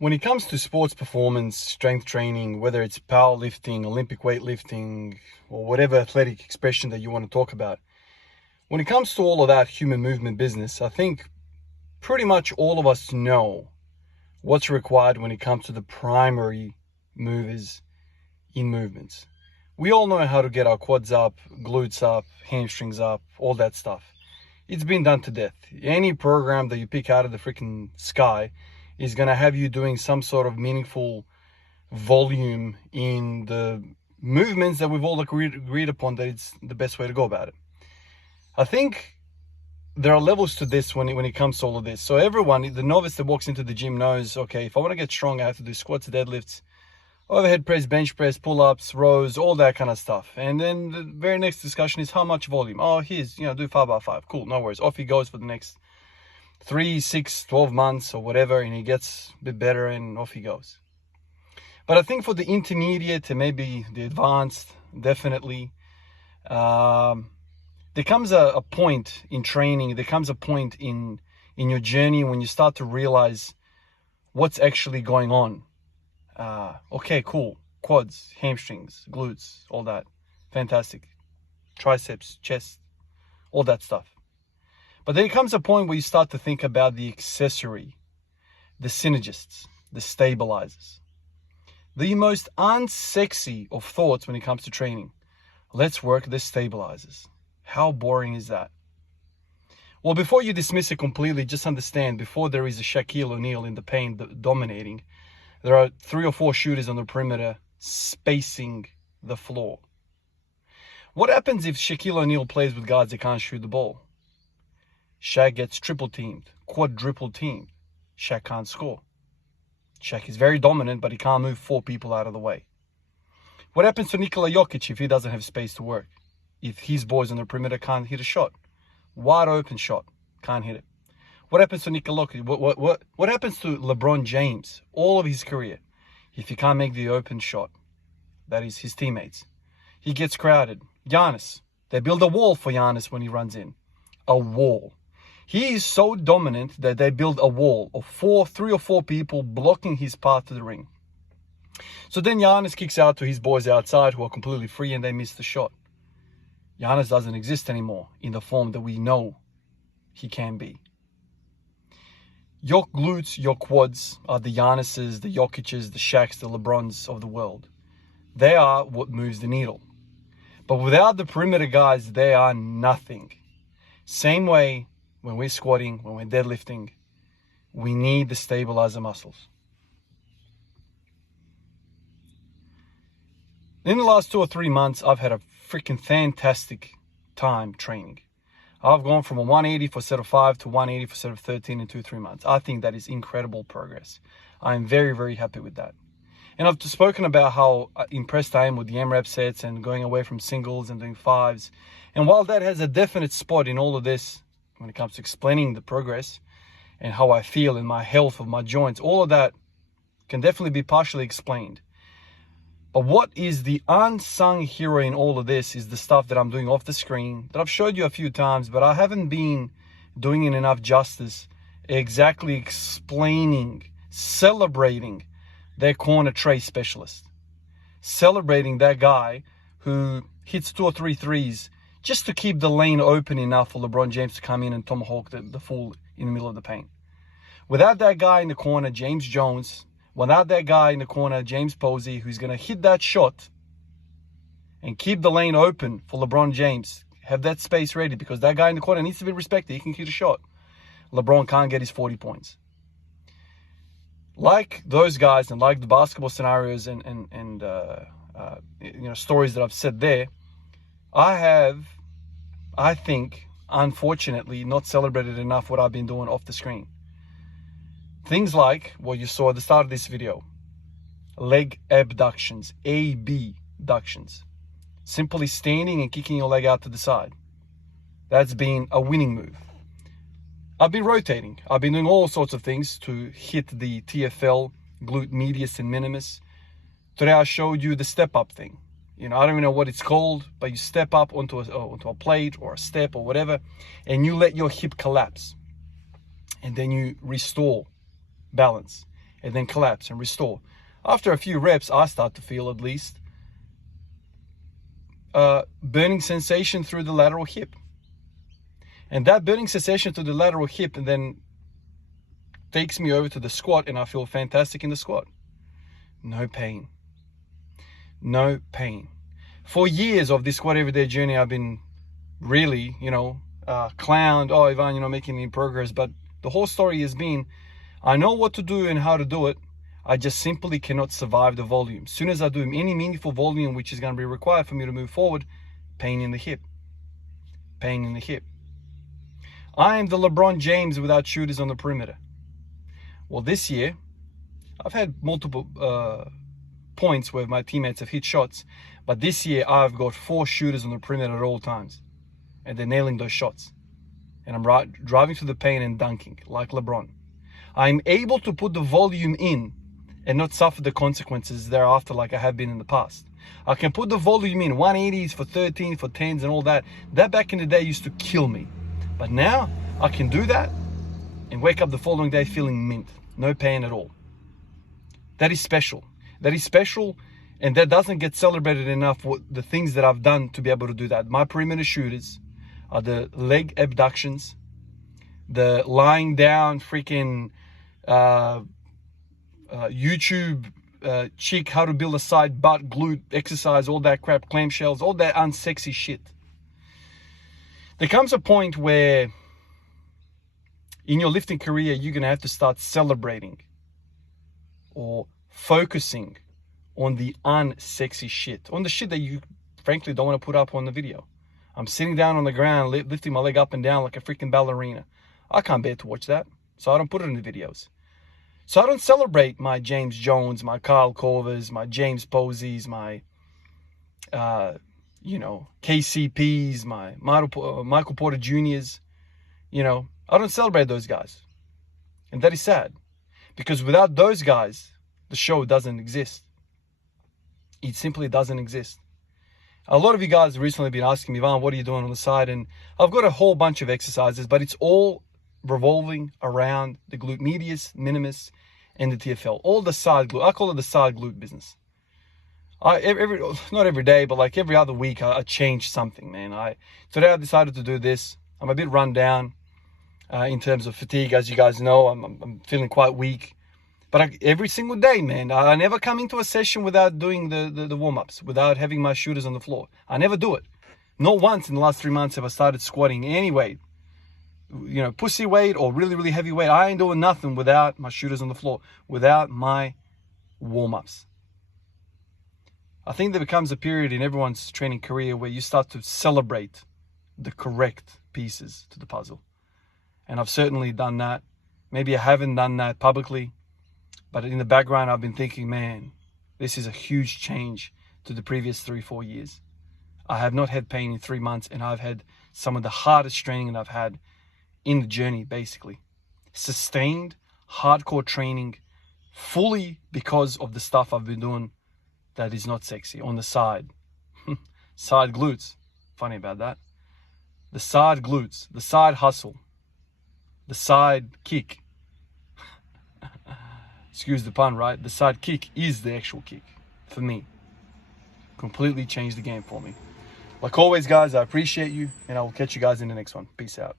When it comes to sports performance, strength training, whether it's powerlifting, Olympic weightlifting, or whatever athletic expression that you want to talk about, when it comes to all of that human movement business, I think pretty much all of us know what's required when it comes to the primary movers in movements. We all know how to get our quads up, glutes up, hamstrings up, all that stuff. It's been done to death. Any program that you pick out of the freaking sky is going to have you doing some sort of meaningful volume in the movements that we've all agreed upon that it's the best way to go about it. I think there are levels to this when it comes to all of this. So everyone, the novice that walks into the gym knows, okay, if I want to get strong, I have to do squats, deadlifts, overhead press, bench press, pull-ups, rows, all that kind of stuff. And then the very next discussion is how much volume. Oh, here's, do 5x5. Cool, no worries. Off he goes for the next 3, 6, 12 months or whatever, and he gets a bit better and off he goes. But I think for the intermediate and maybe the advanced, definitely, there comes a point in training, there comes a point in your journey when you start to realize what's actually going on. Okay, cool. Quads, hamstrings, glutes, all that. Fantastic. Triceps, chest, all that stuff. But there comes a point where you start to think about the accessory, the synergists, the stabilizers. The most unsexy of thoughts when it comes to training. Let's work the stabilizers. How boring is that? Well, before you dismiss it completely, just understand, before there is a Shaquille O'Neal in the paint dominating, there are 3 or 4 shooters on the perimeter spacing the floor. What happens if Shaquille O'Neal plays with guards that can't shoot the ball? Shaq gets triple teamed, quadruple teamed. Shaq can't score. Shaq is very dominant, but he can't move 4 people out of the way. What happens to Nikola Jokic if he doesn't have space to work? If his boys on the perimeter can't hit a shot? Wide open shot, can't hit it. What happens to Nikola Jokic? What happens to LeBron James all of his career if he can't make the open shot? That is his teammates. He gets crowded. Giannis, they build a wall for Giannis when he runs in. A wall. He is so dominant that they build a wall of 3 or 4 people blocking his path to the ring. So then Giannis kicks out to his boys outside who are completely free and they miss the shot. Giannis doesn't exist anymore in the form that we know he can be. Your glutes, your quads are the Giannis's, the Jokic's, the Shaq's, the LeBrons of the world. They are what moves the needle. But without the perimeter guys, they are nothing. Same way when we're squatting, when we're deadlifting, we need the stabilizer muscles. In the last 2 or 3 months, I've had a freaking fantastic time training. I've gone from a 180 for a set of 5 to 180 for a set of 13 in 2-3 months. I think that is incredible progress. I'm very, very happy with that. And I've spoken about how impressed I am with the M-rep sets and going away from singles and doing 5s. And while that has a definite spot in all of this, when it comes to explaining the progress and how I feel in my health of my joints, all of that can definitely be partially explained. But what is the unsung hero in all of this is the stuff that I'm doing off the screen that I've showed you a few times, but I haven't been doing it enough justice, exactly explaining, celebrating their corner tray specialist, celebrating that guy who hits 2 or 3 threes just to keep the lane open enough for LeBron James to come in and tomahawk the fool in the middle of the paint. Without that guy in the corner, James Jones, without that guy in the corner, James Posey, who's going to hit that shot and keep the lane open for LeBron James, have that space ready, because that guy in the corner needs to be respected. He can hit a shot. LeBron can't get his 40 points. Like those guys and like the basketball scenarios and stories that I've said there, I think, unfortunately, not celebrated enough what I've been doing off the screen. Things like what you saw at the start of this video. Leg abductions, abductions. Simply standing and kicking your leg out to the side. That's been a winning move. I've been rotating. I've been doing all sorts of things to hit the TFL, glute medius and minimus. Today I showed you the step-up thing. I don't even know what it's called, but you step up onto a plate or a step or whatever, and you let your hip collapse. And then you restore balance. and then collapse and restore. After a few reps, I start to feel at least burning sensation through the lateral hip. And that burning sensation to the lateral hip and then takes me over to the squat, and I feel fantastic in the squat. No pain. No pain. For years of this squat everyday journey, I've been really, clowned. Oh, Ivan, you're not making any progress. But the whole story has been, I know what to do and how to do it. I just simply cannot survive the volume. As soon as I do any meaningful volume, which is going to be required for me to move forward, pain in the hip. Pain in the hip. I am the LeBron James without shooters on the perimeter. Well, this year, I've had multiple points where my teammates have hit shots, but this year I've got 4 shooters on the perimeter at all times, and they're nailing those shots. And I'm driving through the paint and dunking like LeBron. I'm able to put the volume in and not suffer the consequences thereafter like I have been in the past. I can put the volume in, 180s for 13, for 10s and all that. That back in the day used to kill me. But now I can do that and wake up the following day feeling mint. No pain at all. That is special. That is special, and that doesn't get celebrated enough with the things that I've done to be able to do that. My perimeter shooters are the leg abductions, the lying down freaking YouTube cheek, how to build a side butt, glute exercise, all that crap, clamshells, all that unsexy shit. There comes a point where in your lifting career, you're going to have to start celebrating or focusing on the unsexy shit, on the shit that you frankly don't want to put up on the video. I'm sitting down on the ground, lifting my leg up and down like a freaking ballerina. I can't bear to watch that, so I don't put it in the videos. So I don't celebrate my James Jones, my Kyle Korvers, my James Posies, my, KCPs, my Michael Porter Juniors. I don't celebrate those guys. And that is sad. Because without those guys, the show doesn't exist. It simply doesn't exist. A lot of you guys have recently been asking me, Ivan, what are you doing on the side? And I've got a whole bunch of exercises, but it's all revolving around the glute medius, minimus, and the TFL. All the side glute. I call it the side glute business. Not every day, but like every other week, I change something, man. Today I decided to do this. I'm a bit run down in terms of fatigue, as you guys know. I'm feeling quite weak. But every single day, man, I never come into a session without doing the warm-ups, without having my shooters on the floor. I never do it. Not once in the last 3 months have I started squatting any weight. Pussy weight or really, really heavy weight. I ain't doing nothing without my shooters on the floor, without my warm-ups. I think there becomes a period in everyone's training career where you start to celebrate the correct pieces to the puzzle. And I've certainly done that. Maybe I haven't done that publicly, but in the background, I've been thinking, man, this is a huge change to the previous 3-4 years. I have not had pain in 3 months, and I've had some of the hardest training that I've had in the journey, basically. Sustained, hardcore training, fully because of the stuff I've been doing that is not sexy on the side. Side glutes. Funny about that. The side glutes, the side hustle, the side kick. Excuse the pun, right? The side kick is the actual kick for me. Completely changed the game for me. Like always, guys, I appreciate you, and I will catch you guys in the next one. Peace out.